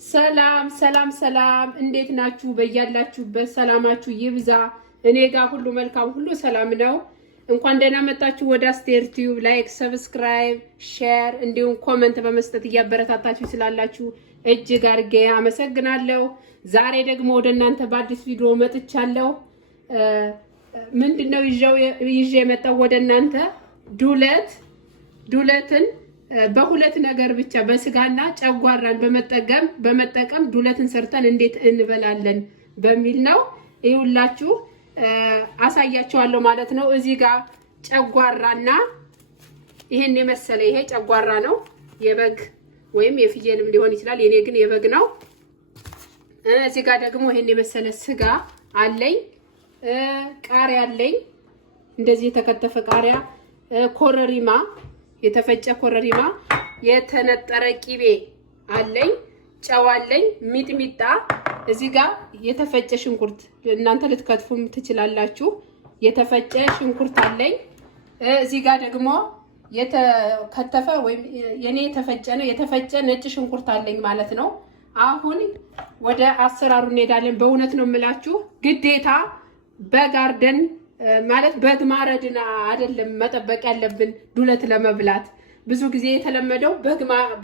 ሰላም ሰላም ሰላም፣ እንዴት ናችሁ? በያላችሁበት ሰላማችሁ ይብዛ። እኔ ጋር ሁሉ መልካም፣ ሁሉ ሰላም ነው። እንኳን ደህና መጣችሁ ወደ አስቴር ቲዩብ። ላይክ፣ ሰብስክራይብ፣ ሼር እንዲሁም ኮመንት በመስጠት እያበረታታችሁ ስላላችሁ እጅግ አድርጌ አመሰግናለሁ። ዛሬ ደግሞ ወደ እናንተ በአዲስ ቪዲዮ መጥቻለሁ። ምንድነው ይዤ የመጣው ወደ እናንተ ዱለትን በሁለት ነገር ብቻ በስጋና ጨጓራን በመጠቀም ዱለትን ሰርተን እንዴት እንበላለን በሚል ነው። ይኸውላችሁ አሳያችኋለሁ ማለት ነው። እዚህ ጋር ጨጓራና ይሄን የመሰለ ይሄ ጨጓራ ነው። የበግ ወይም የፍየልም ሊሆን ይችላል። የኔ ግን የበግ ነው። እዚህ ጋር ደግሞ ይሄን የመሰለ ስጋ አለኝ። ቃሪያ አለኝ። እንደዚህ የተከተፈ ቃሪያ፣ ኮረሪማ፣ የተፈጨ ኮረሪማ፣ የተነጠረ ቂቤ አለኝ፣ ጨው አለኝ፣ ሚጥሚጣ፣ እዚህ ጋር የተፈጨ ሽንኩርት እናንተ ልትከትፉም ትችላላችሁ። የተፈጨ ሽንኩርት አለኝ። እዚህ ጋር ደግሞ የተከተፈ ወይም የኔ የተፈጨ ነው፣ የተፈጨ ነጭ ሽንኩርት አለኝ ማለት ነው። አሁን ወደ አሰራሩ እንሄዳለን። በእውነት ነው የምላችሁ ግዴታ በጋርደን ማለት በግ ማረድና አይደለም መጠበቅ ያለብን ዱለት ለመብላት። ብዙ ጊዜ የተለመደው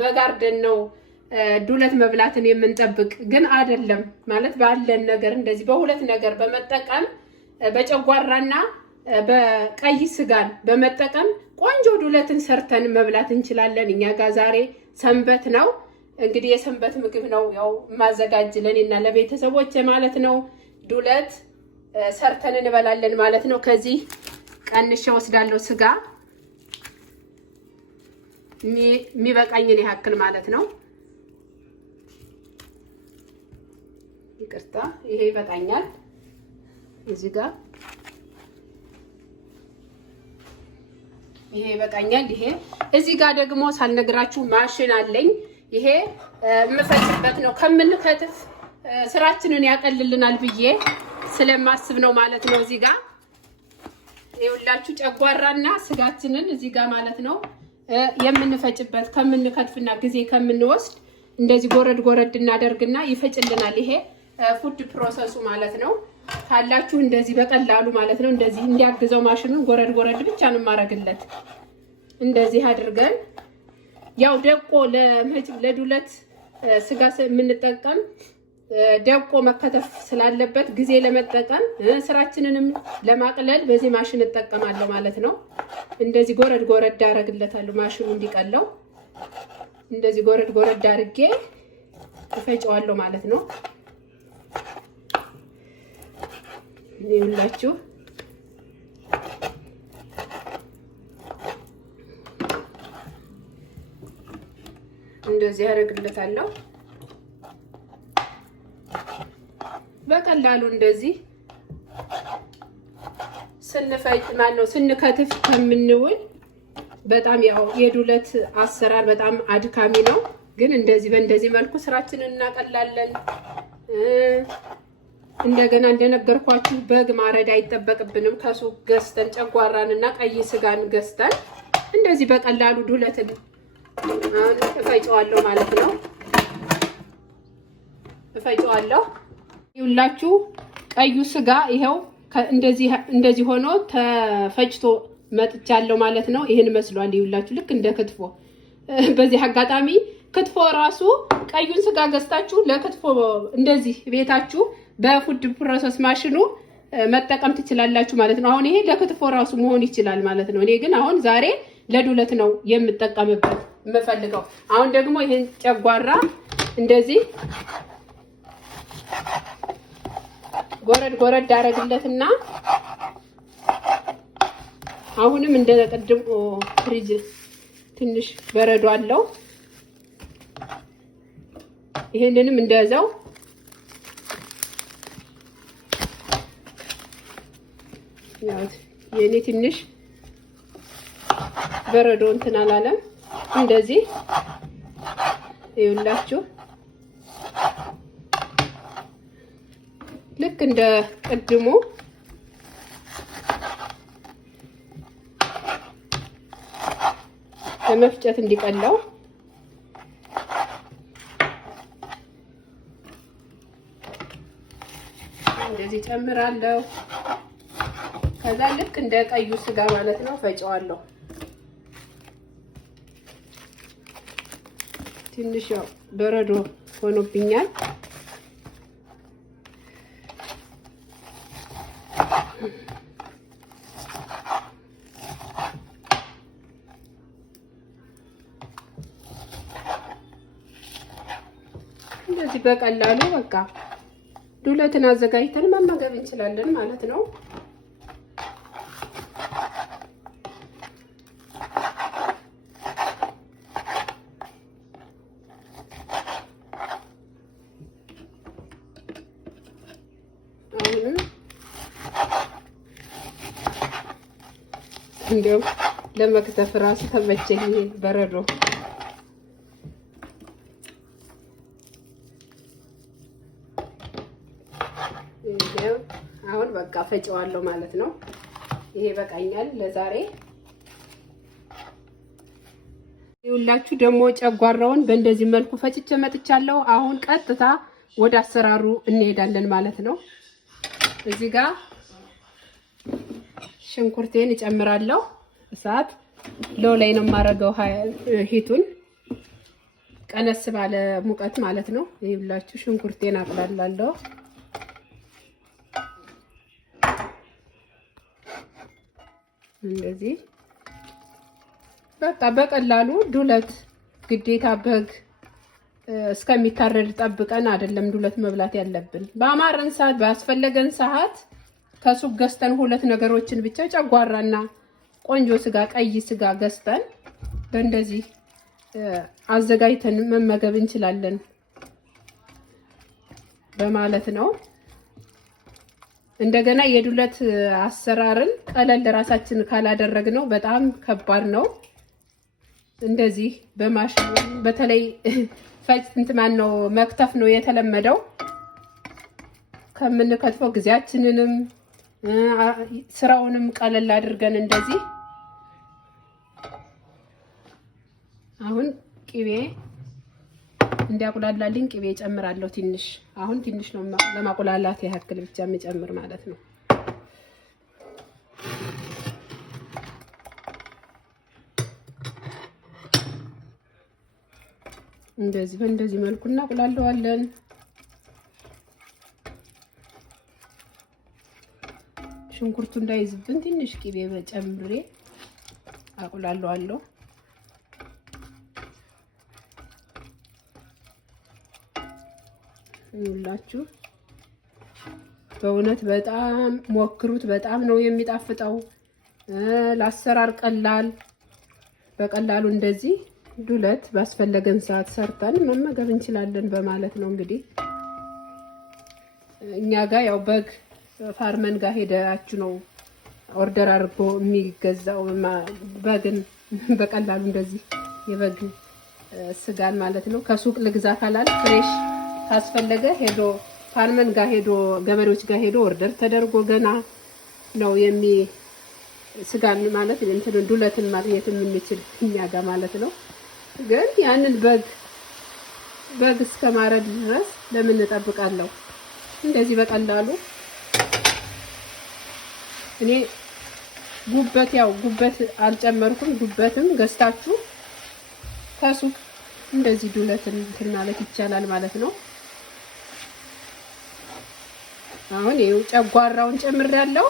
በጋርደን ነው ዱለት መብላትን የምንጠብቅ፣ ግን አይደለም ማለት ባለን ነገር እንደዚህ በሁለት ነገር በመጠቀም በጨጓራና በቀይ ስጋን በመጠቀም ቆንጆ ዱለትን ሰርተን መብላት እንችላለን። እኛ ጋር ዛሬ ሰንበት ነው እንግዲህ የሰንበት ምግብ ነው ያው ማዘጋጅ ለኔና ለቤተሰቦቼ ማለት ነው። ዱለት ሰርተን እንበላለን ማለት ነው። ከዚህ ቀንሼ ወስዳለሁ ስጋ የሚበቃኝን ያክል ማለት ነው። ይቅርታ ይሄ ይበቃኛል። እዚህ ጋር ይሄ ይበቃኛል። ይሄ እዚህ ጋር ደግሞ ሳልነግራችሁ ማሽን አለኝ። ይሄ የምፈጭበት ነው። ከምንከትፍ ስራችንን ያቀልልናል ብዬ ስለማስብ ነው ማለት ነው። እዚህ ጋር ይኸውላችሁ ጨጓራና ስጋችንን እዚህ ጋር ማለት ነው የምንፈጭበት ከምንከትፍና ጊዜ ከምንወስድ እንደዚህ ጎረድ ጎረድ እናደርግና ይፈጭልናል። ይሄ ፉድ ፕሮሰሱ ማለት ነው። ካላችሁ እንደዚህ በቀላሉ ማለት ነው እንደዚህ እንዲያግዘው ማሽኑን ጎረድ ጎረድ ብቻ ነው ማረግለት። እንደዚህ አድርገን ያው ደቆ ለዱለት ስጋ የምንጠቀም ደቆ መከተፍ ስላለበት ጊዜ ለመጠቀም ስራችንንም ለማቅለል በዚህ ማሽን እጠቀማለሁ ማለት ነው። እንደዚህ ጎረድ ጎረድ አደርግለታለሁ ማሽኑ እንዲቀለው። እንደዚህ ጎረድ ጎረድ አድርጌ እፈጨዋለሁ ማለት ነው። ይኸውላችሁ እንደዚህ አደርግለታለሁ። በቀላሉ እንደዚህ ስንፈጭ ማነው ስንከትፍ ከምንውል በጣም ያው የዱለት አሰራር በጣም አድካሚ ነው። ግን እንደዚህ በእንደዚህ መልኩ ስራችንን እናቀላለን። እንደገና እንደነገርኳችሁ በግ ማረድ አይጠበቅብንም። ከሱቅ ገዝተን ጨጓራንና ቀይ ስጋን ገዝተን እንደዚህ በቀላሉ ዱለትን እፈጨዋለሁ ማለት ነው። እፈጨዋለሁ። ይኸውላችሁ ቀዩ ስጋ ይሄው እንደዚህ ሆኖ ተፈጭቶ መጥቻለሁ ማለት ነው። ይሄን መስሏል። ይኸውላችሁ ልክ እንደ ክትፎ። በዚህ አጋጣሚ ክትፎ ራሱ ቀዩን ስጋ ገዝታችሁ ለክትፎ እንደዚህ ቤታችሁ በፉድ ፕሮሰስ ማሽኑ መጠቀም ትችላላችሁ ማለት ነው። አሁን ይሄ ለክትፎ ራሱ መሆን ይችላል ማለት ነው። እኔ ግን አሁን ዛሬ ለዱለት ነው የምጠቀምበት የምፈልገው። አሁን ደግሞ ይሄን ጨጓራ እንደዚህ ጎረድ ጎረድ አደረግለትና አሁንም እንደቀድም ፍሪጅ ትንሽ በረዶ አለው። ይሄንንም እንደዛው ያው የኔ ትንሽ በረዶ እንትን አላለም። እንደዚህ ይኸውላችሁ ልክ እንደ ቅድሙ ለመፍጨት እንዲቀላው እንደዚህ ጨምራለሁ። ከዛ ልክ እንደ ቀዩ ስጋ ማለት ነው ፈጨዋለሁ። ትንሽ ያው በረዶ ሆኖብኛል። እንደዚህ በቀላሉ በቃ ዱለትን አዘጋጅተን መመገብ እንችላለን ማለት ነው። እንደው ለመክተፍ ራሱ ተመቸኝ በረዶ። አሁን በቃ ፈጨዋለሁ ማለት ነው። ይሄ በቃኛል ለዛሬ። ይኸውላችሁ ደግሞ ጨጓራውን በእንደዚህ መልኩ ፈጭቼ መጥቻለሁ። አሁን ቀጥታ ወደ አሰራሩ እንሄዳለን ማለት ነው። እዚህ ጋር ሽንኩርቴን እጨምራለሁ። እሳት ሎው ላይ ነው የማደርገው፣ ሂቱን ቀነስ ባለ ሙቀት ማለት ነው። ይኸውላችሁ ሽንኩርቴን አቅላላለሁ። እንደዚህ በቃ በቀላሉ ዱለት ግዴታ በግ እስከሚታረድ ጠብቀን አይደለም ዱለት መብላት ያለብን። በአማረን ሰዓት ባስፈለገን ሰዓት ከሱቅ ገዝተን ሁለት ነገሮችን ብቻ ጨጓራና ቆንጆ ስጋ፣ ቀይ ስጋ ገዝተን በእንደዚህ አዘጋጅተን መመገብ እንችላለን በማለት ነው። እንደገና የዱለት አሰራርን ቀለል ራሳችን ካላደረግነው በጣም ከባድ ነው። እንደዚህ በማሽን በተለይ ነው መክተፍ ነው የተለመደው። ከምንከትፈው ጊዜያችንንም ስራውንም ቀለል አድርገን እንደዚህ አሁን ቅቤ እንዲያቁላላልኝ ቅቤ ጨምራለሁ። ትንሽ አሁን ትንሽ ነው ለማቁላላት ያክል ብቻ የምጨምር ማለት ነው። እንደዚህ በእንደዚህ መልኩ እናቁላለዋለን። ሽንኩርቱ እንዳይዝብን ትንሽ ቅቤ በጨምሬ አቁላለዋለሁ። ይኸውላችሁ በእውነት በጣም ሞክሩት። በጣም ነው የሚጣፍጠው። ለአሰራር ቀላል፣ በቀላሉ እንደዚህ ዱለት ባስፈለገን ሰዓት ሰርተን መመገብ እንችላለን በማለት ነው። እንግዲህ እኛ ጋር ያው በግ ፋርመን ጋር ሄዳችሁ ነው ኦርደር አድርጎ የሚገዛው። በግን በቀላሉ እንደዚህ የበግ ስጋን ማለት ነው ከሱቅ ልግዛ ካላል ፍሬሽ ካስፈለገ ሄዶ ፋርመን ጋር ሄዶ ገበሬዎች ጋር ሄዶ ኦርደር ተደርጎ ገና ነው ስጋን ማለት እንትን ዱለትን ማግኘት የምንችል እኛ ጋር ማለት ነው። ግን ያንን በግ እስከማረድ ድረስ ለምን እጠብቃለሁ? እንደዚህ በቀላሉ እኔ ጉበት አልጨመርኩም። ጉበትም ገዝታችሁ ከሱቅ እንደዚህ ዱለትን እንትን ማለት ይቻላል ማለት ነው። አሁን ይኸው ጨጓራውን ጨምሬያለሁ።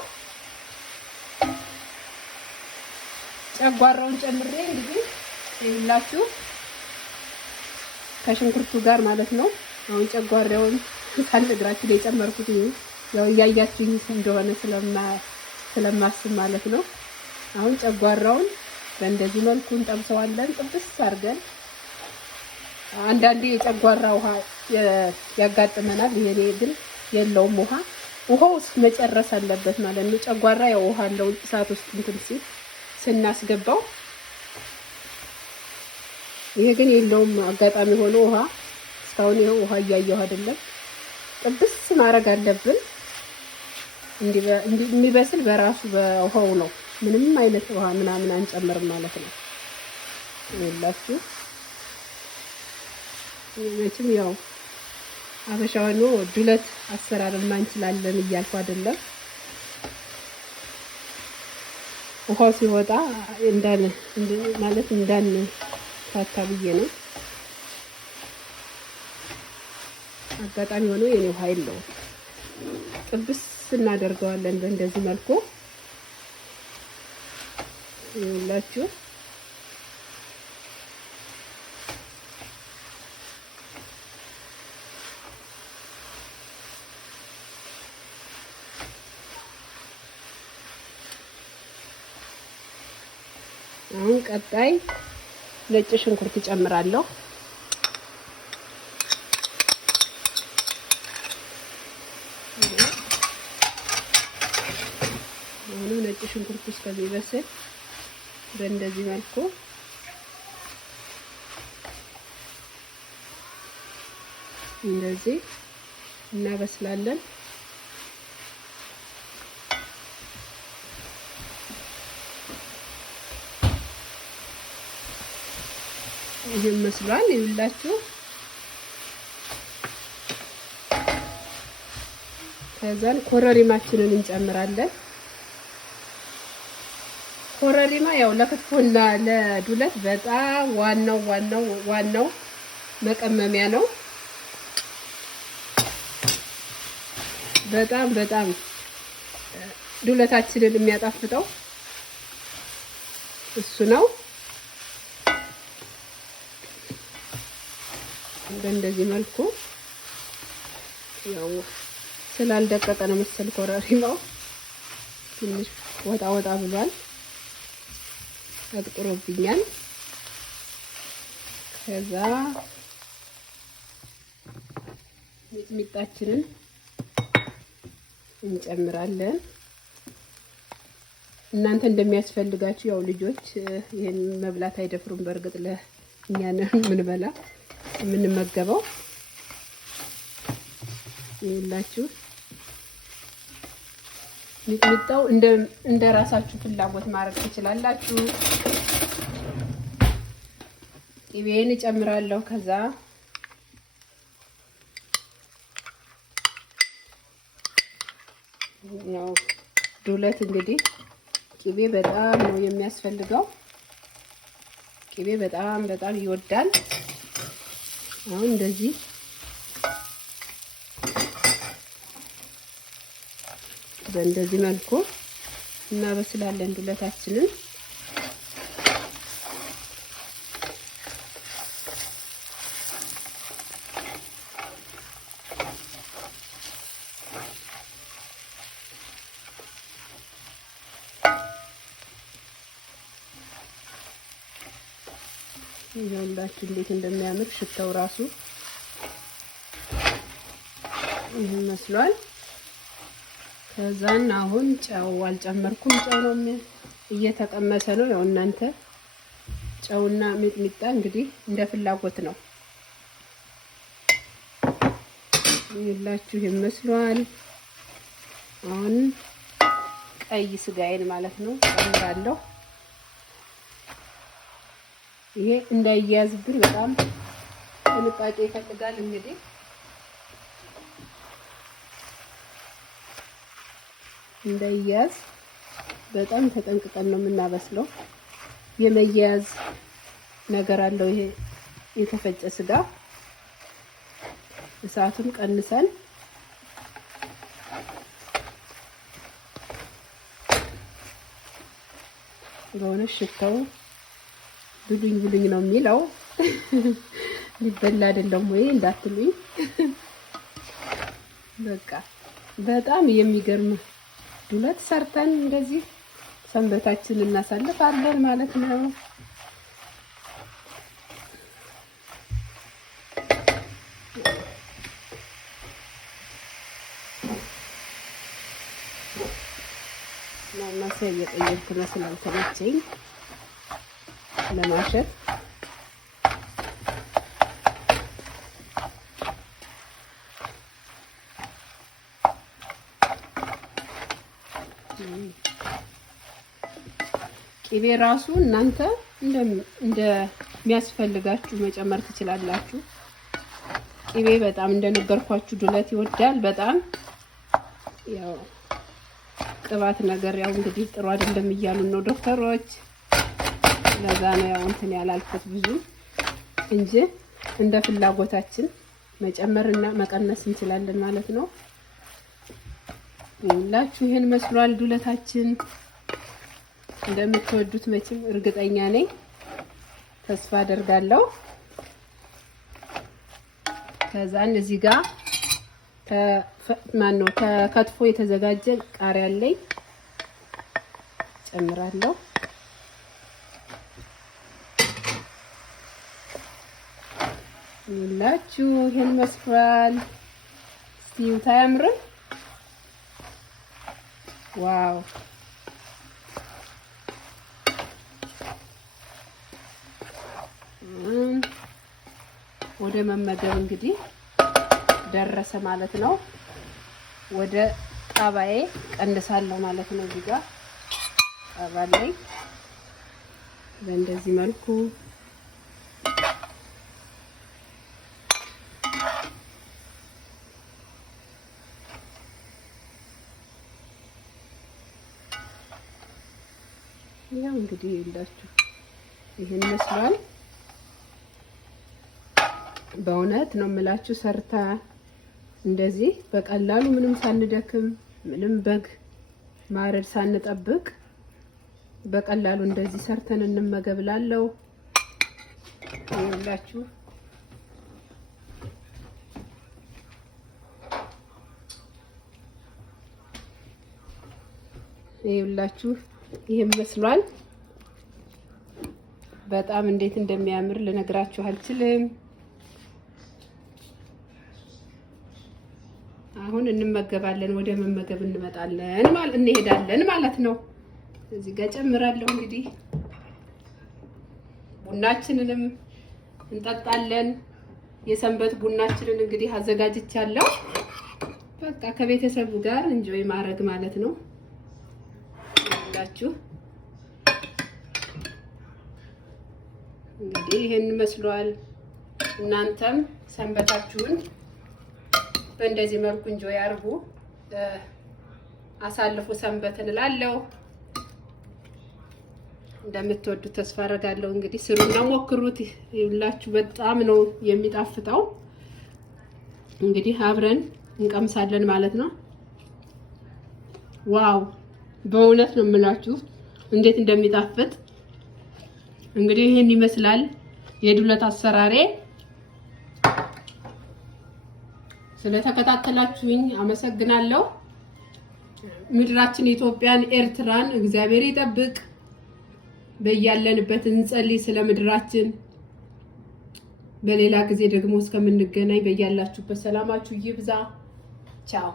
ጨጓራውን ጨምሬ እንግዲህ ይኸውላችሁ ከሽንኩርቱ ጋር ማለት ነው። አሁን ጨጓራውን ካልነግራችሁ ላይ ጨመርኩት። ያው እያያችሁኝ እንደሆነ ስለማስብ ማለት ነው። አሁን ጨጓራውን በእንደዚህ መልኩ እንጠብሰዋለን ጥብስ አድርገን። አንዳንዴ የጨጓራ ውሃ ያጋጥመናል። ይሄ ግን የለውም ውሃ። ውሃው መጨረስ አለበት ማለት ነው። ጨጓራ ያው ውሃ አለው እሳት ውስጥ እንትን ሲል ስናስገባው። ይሄ ግን የለውም አጋጣሚ ሆኖ ውሃ። እስካሁን ይሄው ውሃ እያየሁ አይደለም። ጥብስ ማድረግ አለብን። የሚበስል በራሱ በውሃው ነው። ምንም አይነት ውሃ ምናምን አንጨምርም ማለት ነው። ይላችሁ መቼም ያው አበሻውኑ ዱለት አሰራር ማንችላለን እያልኩ አይደለም። ውሃው ሲወጣ እንዳን ታታ ብዬ ነው። አጋጣሚ ሆኖ የኔ ውሃ የለውም። ጥብስ እናደርገዋለን በእንደዚህ መልኩ ይኸውላችሁ። አሁን ቀጣይ ነጭ ሽንኩርት እጨምራለሁ። አሁን ነጭ ሽንኩርት እስከሚበስል በእንደዚህ መልኩ እንደዚህ እናበስላለን። ይሄን መስሏል ይኸውላችሁ። ከዛን ኮረሪማችንን እንጨምራለን። ኮረሪማ ያው ለክትፎና ለዱለት በጣም ዋናው መቀመሚያ ነው። በጣም ዱለታችንን የሚያጣፍጠው እሱ ነው። በእንደዚህ መልኩ ያው ስላልደቀቀ ነው መሰል ኮረሪማው ትንሽ ወጣ ብሏል፣ አጥቁሮብኛል። ከዛ ሚጥሚጣችንን እንጨምራለን። እናንተ እንደሚያስፈልጋችሁ ያው ልጆች ይሄን መብላት አይደፍሩም። በእርግጥ ለእኛ ነን ምንበላ የምንመገበው ይላችሁ። ሚጥሚጣው እንደ ራሳችሁ ፍላጎት ማድረግ ትችላላችሁ። ቅቤን እጨምራለሁ። ከዛ ያው ዱለት እንግዲህ ቅቤ በጣም ነው የሚያስፈልገው። ቅቤ በጣም ይወዳል። አሁን እንደዚህ በእንደዚህ መልኩ እናበስላለን ዱለታችንን። ይኸውላችሁ እንዴት እንደሚያምር ሽታው ራሱ ይሄን መስሏል። ከዛን አሁን ጨው አልጨመርኩም። ጨው ነው እየተቀመሰ ነው። ያው እናንተ ጨውና ሚጥሚጣ እንግዲህ እንደ ፍላጎት ነው። ይኸውላችሁ ይሄን መስሏል። አሁን ቀይ ስጋዬን ማለት ነው ጨምራለሁ። ይሄ እንዳይያዝብን በጣም ጥንቃቄ ይፈልጋል። እንግዲህ እንዳይያዝ በጣም ተጠንቅቀን ነው የምናበስለው። የመያዝ ነገር አለው ይሄ የተፈጨ ስጋ። እሳቱን ቀንሰን በሆነ ሽታው ብሉኝ ነው የሚለው። ሊበላ አይደለም ወይ እንዳትሉኝ። በቃ በጣም የሚገርም ዱለት ሰርተን እንደዚህ ሰንበታችንን እናሳልፋለን ማለት ነው። ማማሰያ እየቀየርኩ ነው ስላልተመቸኝ ለማሸት። ቅቤ ራሱ እናንተ እንደሚያስፈልጋችሁ መጨመር ትችላላችሁ። ቅቤ በጣም እንደነገርኳችሁ ዱለት ይወዳል በጣም ያው ቅባት ነገር ያው እንግዲህ ጥሩ አይደለም እያሉን ነው ዶክተሮች። ለዛ ነው ያው እንትን ያላልኩት ብዙ እንጂ እንደ ፍላጎታችን መጨመርና መቀነስ እንችላለን ማለት ነው። ሁላችሁ ይሄን መስሏል ዱለታችን። እንደምትወዱት መቼም እርግጠኛ ነኝ፣ ተስፋ አደርጋለሁ። ከዛን እዚህ ጋር ተከትፎ የተዘጋጀ ቃሪያ አለኝ ጨምራለሁ። ሁላችሁ ይሄን መስሏል። ሲዩታ ያምራል። ዋው ወደ መመገብ እንግዲህ ደረሰ ማለት ነው። ወደ ጣባዬ ቀንሳለሁ ማለት ነው። እዚህ ጋር ጣባ ላይ በእንደዚህ መልኩ ያው እንግዲህ ይላችሁ ይሄን መስሏል። በእውነት ነው የምላችሁ ሰርታ እንደዚህ በቀላሉ ምንም ሳንደክም ምንም በግ ማረድ ሳንጠብቅ በቀላሉ እንደዚህ ሰርተን እንመገብላለው። ይላችሁ ይላችሁ ይሄን መስሏል። በጣም እንዴት እንደሚያምር ልነግራችሁ አልችልም። አሁን እንመገባለን፣ ወደ መመገብ እንሄዳለን ማለት ነው። እዚህ ጋር ጨምራለሁ እንግዲህ ቡናችንንም እንጠጣለን። የሰንበት ቡናችንን እንግዲህ አዘጋጅቻለሁ። በቃ ከቤተሰቡ ጋር እንጆይ ማድረግ ማለት ነው። ይላችሁ እንግዲህ ይሄን መስሏል። እናንተም ሰንበታችሁን በእንደዚህ መልኩ እንጆይ አድርጉ፣ አሳልፉ ሰንበትን እላለሁ። እንደምትወዱት ተስፋ አደርጋለሁ። እንግዲህ ስሩና ሞክሩት። ይላችሁ በጣም ነው የሚጣፍጠው። እንግዲህ አብረን እንቀምሳለን ማለት ነው። ዋው በእውነት ነው የምላችሁ እንዴት እንደሚጣፍጥ። እንግዲህ ይሄን ይመስላል የዱለት አሰራሬ። ስለተከታተላችሁኝ አመሰግናለሁ። ምድራችን ኢትዮጵያን፣ ኤርትራን እግዚአብሔር ይጠብቅ። በያለንበት እንጸልይ ስለ ምድራችን። በሌላ ጊዜ ደግሞ እስከምንገናኝ በያላችሁበት ሰላማችሁ ይብዛ። ቻው።